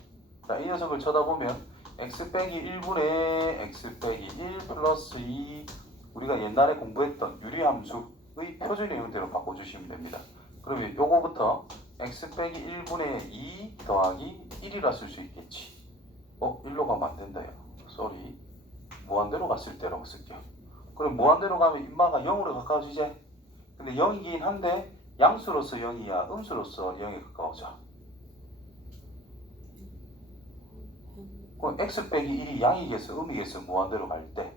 자, 이 녀석을 쳐다보면 x 빼기 1분의 x 빼기 1 플러스 2, 우리가 옛날에 공부했던 유리함수의 표준의 형태로 바꿔주시면 됩니다. 그러면 요거부터 x 빼기 1분의 2 더하기 1이라 쓸 수 있겠지. 1로 가면 안 된다요. 쏘리. 무한대로 갔을 때라고 쓸게요. 그럼 무한대로 가면 인마가 0으로 가까워지지? 근데 0이긴 한데 양수로서 0이야, 음수로서 0에 가까워져. 그럼 x 빼기 1이 양이겠어, 음이겠어, 무한대로 갈 때?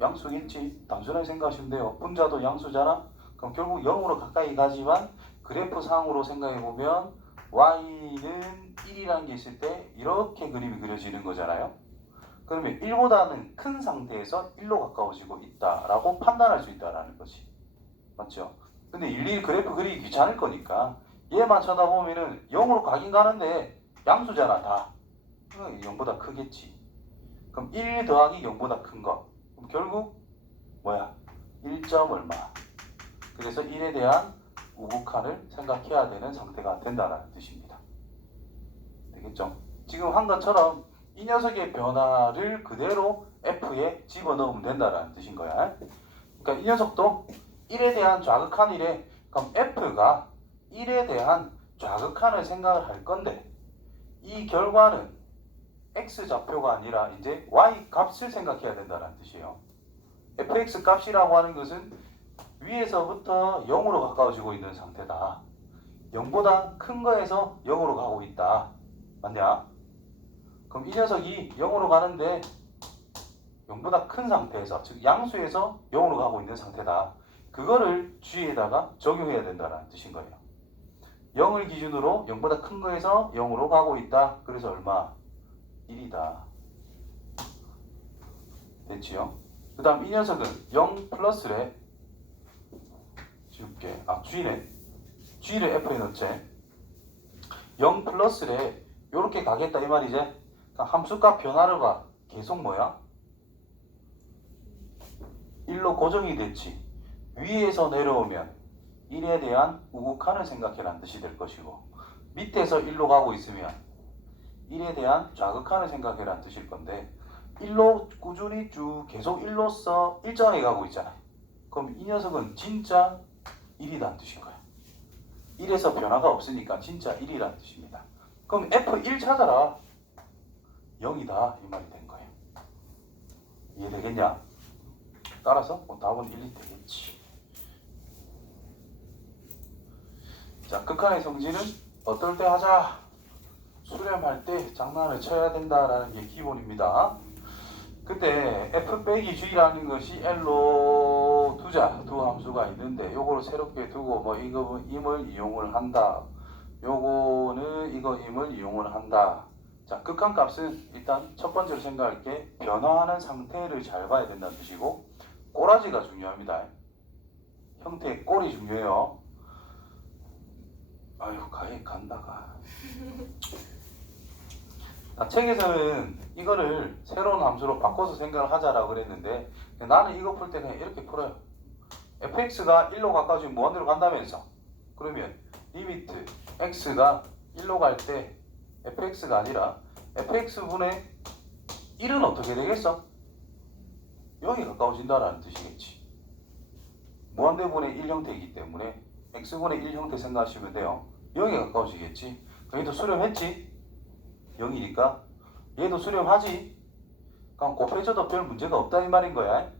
양수겠지. 단순하게 생각하시면 돼요. 분자도 양수잖아. 그럼 결국 0으로 가까이 가지만 그래프상으로 생각해보면 y는 1이라는 게 있을 때 이렇게 그림이 그려지는 거잖아요. 그러면 1보다는 큰 상태에서 1로 가까워지고 있다라고 판단할 수 있다라는 거지. 맞죠? 근데 일일이 그래프 그리기 귀찮을 거니까 얘만 쳐다보면은 0으로 가긴 가는데 양수잖아 다. 0보다 크겠지. 그럼 1 더하기 0보다 큰 거. 그럼 결국 뭐야? 1점 얼마. 그래서 1에 대한 우극한을 생각해야 되는 상태가 된다는 뜻입니다. 되겠죠? 지금 한 것처럼 이 녀석의 변화를 그대로 f에 집어넣으면 된다는 뜻인 거야. 그러니까 이 녀석도 1에 대한 좌극한이래. 그럼 f가 1에 대한 좌극한을 생각을 할 건데 이 결과는 x좌표가 아니라 이제 y 값을 생각해야 된다는 뜻이에요. fx 값이라고 하는 것은 위에서부터 0으로 가까워지고 있는 상태다. 0보다 큰 거에서 0으로 가고 있다. 맞냐? 그럼 이 녀석이 0으로 가는데 0보다 큰 상태에서, 즉 양수에서 0으로 가고 있는 상태다. 그거를 g에다가 적용해야 된다는 뜻인 거예요. 0을 기준으로 0보다 큰 거에서 0으로 가고 있다. 그래서 얼마? 1이다. 됐지요? 그 다음 이 녀석은 0 플러스래. 지울게. g네. g를 f에 넣지. 0 플러스래. 요렇게 가겠다 이 말이지. 그러니까 함수값 변화를 봐. 계속 뭐야? 1로 고정이 됐지. 위에서 내려오면 1에 대한 우극한을 생각해라는 뜻이 될 것이고 밑에서 1로 가고 있으면 1에 대한 좌극한을 생각해라는 뜻일 건데 1로 꾸준히 쭉 계속 1로서 일정하게 가고 있잖아요. 그럼 이 녀석은 진짜 1이라는 뜻인 거야. 1에서 변화가 없으니까 진짜 1이라는 뜻입니다. 그럼 F1 찾아라. 0이다 이 말이 된 거예요. 이해되겠냐? 따라서 답은 1이 되겠지. 자, 극한의 성질은 어떨 때 하자? 수렴할 때 장난을 쳐야 된다라는 게 기본입니다. 그때 f 빼기 g라는 것이 l로 두자, 두 함수가 있는데 요거를 새롭게 두고 뭐 이거 임을 이용을 한다. 요거는 이거 임을 이용을 한다. 자, 극한값은 일단 첫 번째로 생각할 게 변화하는 상태를 잘 봐야 된다는 뜻이고 꼬라지가 중요합니다. 형태의 꼴이 중요해요. 아유, 가해 간다가. 책에서는 이거를 새로운 함수로 바꿔서 생각을 하자라고 그랬는데 나는 이거 풀 때 그냥 이렇게 풀어요. fx가 1로 가까워지면 무한대로 간다면서. 그러면 리미트 x가 1로 갈 때 fx가 아니라 fx분의 1은 어떻게 되겠어? 0이 가까워진다라는 뜻이겠지. 무한대분의 1 형태이기 때문에 x분의 1 형태 생각하시면 돼요. 0이 가까워지겠지. 여기도 수렴했지? 0이니까 얘도 수렴하지. 그럼 곱해줘도 별 문제가 없다 이 말인 거야.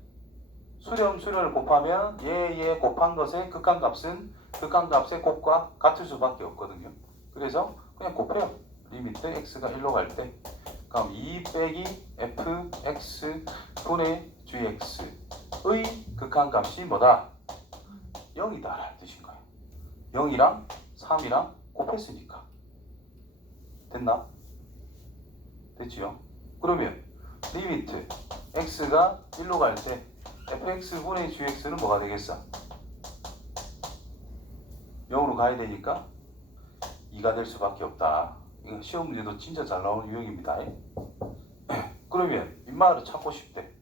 수렴을 곱하면 얘 곱한 것의 극한값은 극한값의 곱과 같을 수밖에 없거든요. 그래서 그냥 곱해요. 리미트 x가 1로 갈 때 그럼 2 빼기 fx 분의 gx의 극한값이 뭐다? 0이다 라는 뜻인 거예요. 0이랑 3이랑 곱했으니까. 됐나? 됐지요? 그러면 리미트 x가 1로 갈 때 fx분의 gx는 뭐가 되겠어? 0으로 가야 되니까 2가 될 수밖에 없다. 이거 시험 문제도 진짜 잘 나오는 유형입니다. 그러면 민마를 찾고 싶대.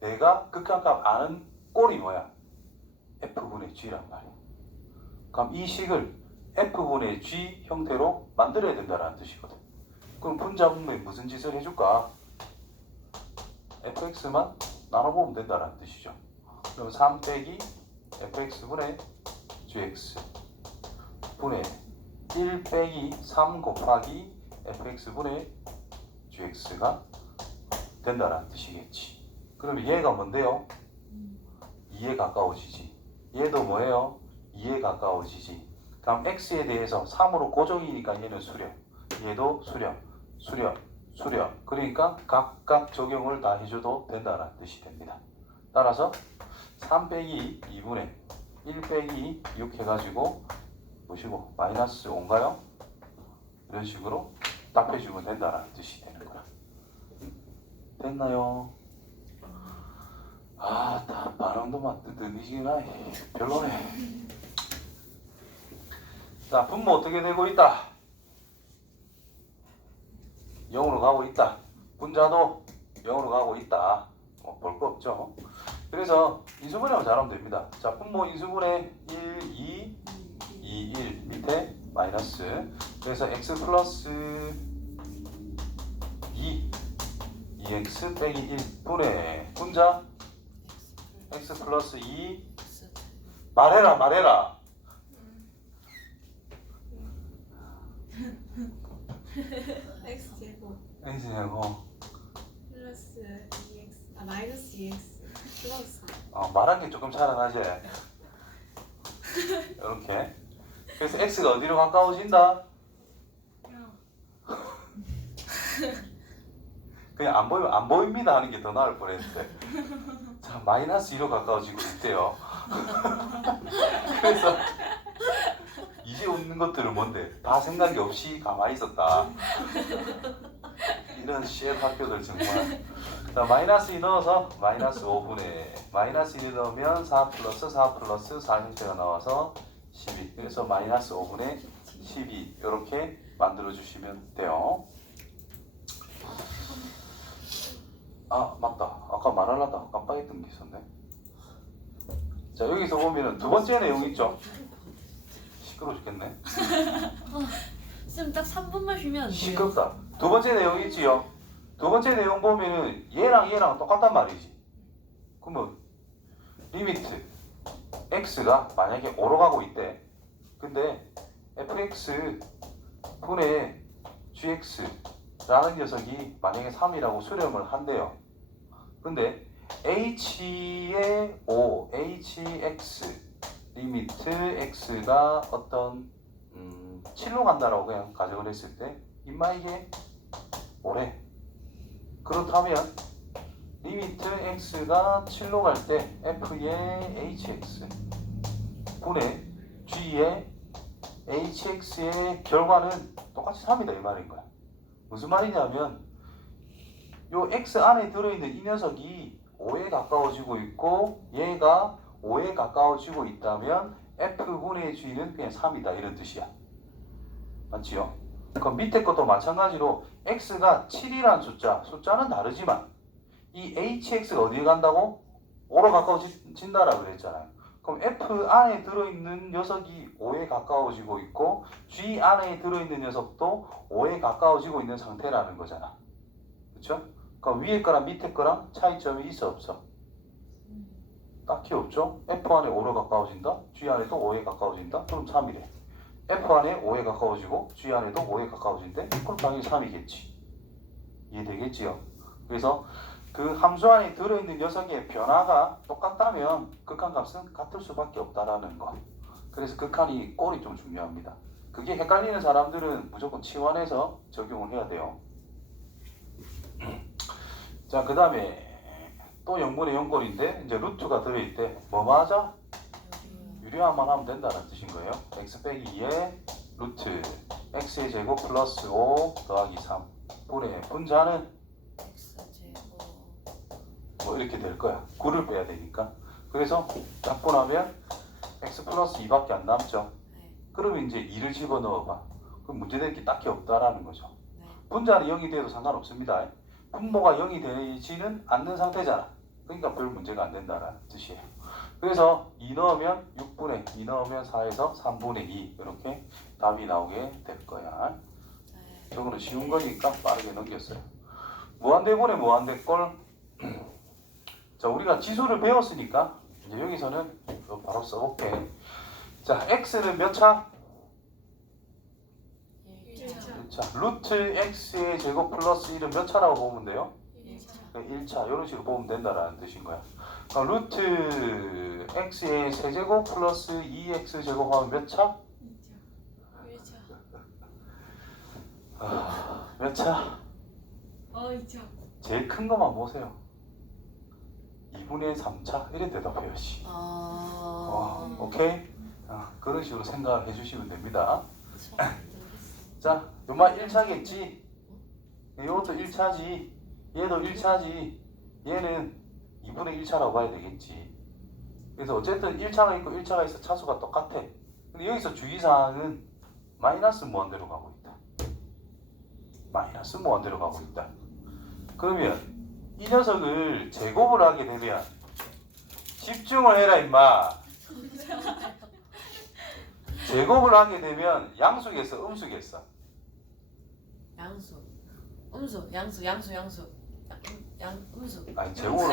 내가 극한값 아는 꼴이 뭐야? f분의 g란 말이야. 그럼 이 식을 f분의 g 형태로 만들어야 된다는 뜻이거든. 그럼 분자분모에 무슨 짓을 해줄까? fx만 나눠보면 된다는 뜻이죠. 그럼 3 빼기 fx분의 gx 분의 1 빼기 3 곱하기 fx분의 gx가 된다는 뜻이겠지. 그럼 얘가 뭔데요? 2에 가까워지지. 얘도 뭐예요? 2에 가까워지지. 그럼 x에 대해서 3으로 고정이니까 얘는 수렴. 얘도 수렴, 수렴, 수렴. 그러니까 각각 적용을 다 해줘도 된다는 뜻이 됩니다. 따라서 3 빼기 2분의 1 빼기 6 해가지고 보시고 마이너스 5인가요? 이런 식으로 답해주면 된다는 뜻이 되는 거야. 됐나요? 아, 다 반응도만 뜨뜻이지나 별로네. 자, 분모 어떻게 되고 있다? 0으로 가고 있다. 분자도 0으로 가고 있다. 볼 거 없죠. 그래서 인수분해만 잘하면 됩니다. 자, 분모 인수분해 1, 2, 2, 1 밑에 마이너스. 그래서 x 플러스 2, 2x 빼기 1 분의 분자 x 플러스 2 말해라. x제곱 x제곱 플러스 2x 마이너스 2x 플러스 3 말한 게 조금 차이가 나지. 이렇게. 그래서 x가 어디로 가까워진다? 그냥 안 보입니다 하는 게 더 나을 뻔했는데. 자, 마이너스 2로 가까워지고 있대요. 그래서 이제 웃는 것들은 뭔데? 다 생각이 없이 가만히 있었다. 이런 CF 학교들 정말. 자, 마이너스 2 넣어서 마이너스 5분의 마이너스 1 넣으면 4 플러스 4 플러스 4 형태가 나와서 12. 그래서 마이너스 5분의 12 이렇게 만들어 주시면 돼요. 아, 맞다. 아까 말하려다 깜빡했던 게 있었네. 자, 여기서 보면은 두 번째 내용 있죠? 시끄러워 죽겠네. 쌤 딱 3분만 쉬면 안 돼요? 시끄럽다. 두 번째 내용 있지요? 두 번째 내용 보면은 얘랑 똑같단 말이지. 그러면 리미트 x가 만약에 5로 가고 있대. 근데 fx 분의 gx라는 녀석이 만약에 3이라고 수렴을 한대요. 근데 h의 5, hx 리미트 x가 어떤 7로 간다라고 그냥 가정을 했을 때 임마 이게 5래. 그렇다면 리미트 x가 7로 갈 때 f의 hx 분의 g의 hx의 결과는 똑같이 3이다 이 말인 거야. 무슨 말이냐면 요 x 안에 들어있는 이 녀석이 5에 가까워지고 있고 얘가 5에 가까워지고 있다면 f분의 g는 그냥 3이다 이런 뜻이야. 맞지요? 그럼 밑에 것도 마찬가지로 x가 7이라는 숫자는 다르지만 이 hx가 어디에 간다고? 5로 가까워진다라고 그랬잖아요. 그럼 f 안에 들어있는 녀석이 5에 가까워지고 있고 g 안에 들어있는 녀석도 5에 가까워지고 있는 상태라는 거잖아. 그렇죠? 그럼 위에 거랑 밑에 거랑 차이점이 있어 없어? 딱히 없죠? f 안에 5로 가까워진다? g 안에도 5에 가까워진다? 그럼 3이래. f 안에 5에 가까워지고 g 안에도 5에 가까워진대? 그럼 당연히 3이겠지. 이해되겠지요? 그래서 그 함수 안에 들어있는 녀석의 변화가 똑같다면 극한값은 같을 수밖에 없다라는 거. 그래서 극한이 꼴이 좀 중요합니다. 그게 헷갈리는 사람들은 무조건 치환해서 적용을 해야 돼요. 자, 그 다음에 또 0분의 0꼴인데 이제 루트가 들어있대. 뭐 맞아? 유리화만 하면 된다는 뜻인 거예요. x 빼기 2의 루트 x의 제곱 플러스 5 더하기 3 분의 분자는 X 제곱. 뭐 이렇게 될 거야. 9를 빼야 되니까. 그래서 약분하면 x 플러스 2밖에 안 남죠. 네. 그러면 이제 2를 집어넣어봐. 그럼 문제될 게 딱히 없다라는 거죠. 네. 분자는 0이 돼도 상관없습니다. 분모가 0이 되지는 않는 상태잖아. 그러니까 별 문제가 안 된다라는 뜻이에요. 그래서 2 넣으면 6분의 2 넣으면 4에서 3분의 2 이렇게 답이 나오게 될 거야. 네. 저거는 쉬운 거니까 빠르게 넘겼어요. 무한대분의 무한대꼴. 자, 우리가 지수를 배웠으니까 이제 여기서는 이거 바로 써볼게. 자, x는 몇 차? 1차. 1차. 루트 x의 제곱 플러스 1은 몇 차라고 보면 돼요? 1차. 1차. 이런 식으로 보면 된다라는 뜻인 거야. 루트 x의 세제곱 플러스 2x 제곱하면 몇 차? 1차. 몇 차? 2차. 제일 큰 것만 보세요. 2분의 3차? 이래 대답해야지. 오케이? 그런 식으로 생각을 해주시면 됩니다. 자, 요만 1차겠지? 이것도 1차지. 얘도 1차지. 얘는 2분의 1차라고 봐야 되겠지. 그래서 어쨌든 1차가 있고 1차가 있어 차수가 똑같아. 근데 여기서 주의사항은 마이너스 무한대로 가고 있다. 마이너스 무한대로 가고 있다. 그러면 이 녀석을 제곱을 하게 되면 집중을 해라 임마. 제곱을 하게 되면 양수겠어 음수겠어? 양수. 음수. 양수. 음수. 아니 제곱을